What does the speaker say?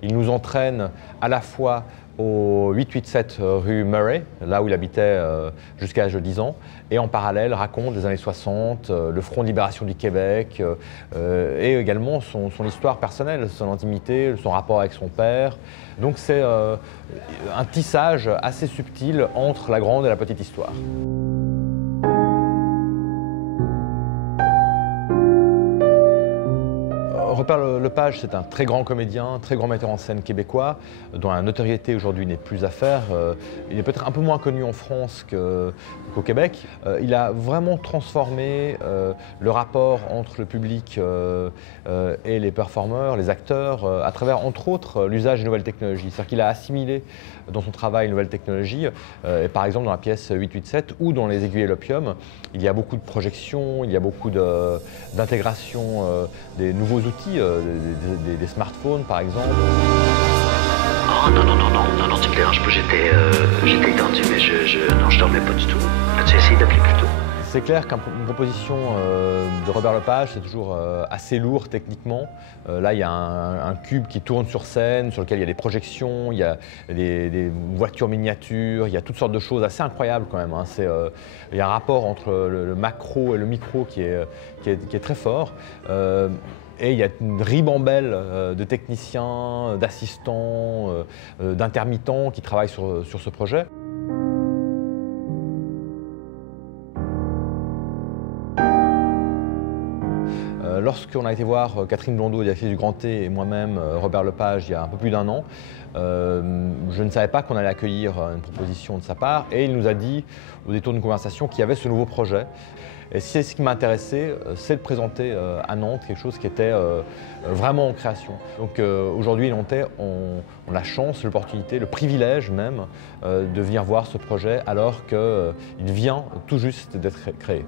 Il nous entraîne à la fois au 887 rue Murray, là où il habitait jusqu'à l'âge de 10 ans, et en parallèle raconte les années 60, le Front de libération du Québec, et également son histoire personnelle, son intimité, son rapport avec son père. Donc c'est un tissage assez subtil entre la grande et la petite histoire. Robert Lepage, c'est un très grand comédien, très grand metteur en scène québécois, dont la notoriété aujourd'hui n'est plus à faire. Il est peut-être un peu moins connu en France qu'au Québec. Il a vraiment transformé le rapport entre le public et les performeurs, les acteurs, à travers, entre autres, l'usage des nouvelles technologies. C'est-à-dire qu'il a assimilé dans son travail une nouvelle technologie. Et par exemple, dans la pièce 887 ou dans Les Aiguilles et l'Opium, il y a beaucoup de projections, il y a beaucoup d'intégration des nouveaux outils, des smartphones par exemple. Oh non, tu me déranges pas, j'étais étendu, mais non, je dormais pas du tout. As-tu essayé d'appeler plus tôt? C'est clair qu'une proposition de Robert Lepage, c'est toujours assez lourd techniquement. Là, il y a un cube qui tourne sur scène, sur lequel il y a des projections, il y a des voitures miniatures, il y a toutes sortes de choses assez incroyables quand même. Hein. Il y a un rapport entre le macro et le micro qui est très fort. Et il y a une ribambelle de techniciens, d'assistants, d'intermittents qui travaillent sur ce projet. Lorsqu'on a été voir Catherine Blondeau, directrice du Grand T, et moi-même, Robert Lepage, il y a un peu plus d'1 an, je ne savais pas qu'on allait accueillir une proposition de sa part, et il nous a dit, au détour d'une conversation, qu'il y avait ce nouveau projet. Et c'est ce qui m'a intéressé, c'est de présenter à Nantes quelque chose qui était vraiment en création. Donc aujourd'hui, les Nantais ont la chance, l'opportunité, le privilège même de venir voir ce projet alors qu'il vient tout juste d'être créé.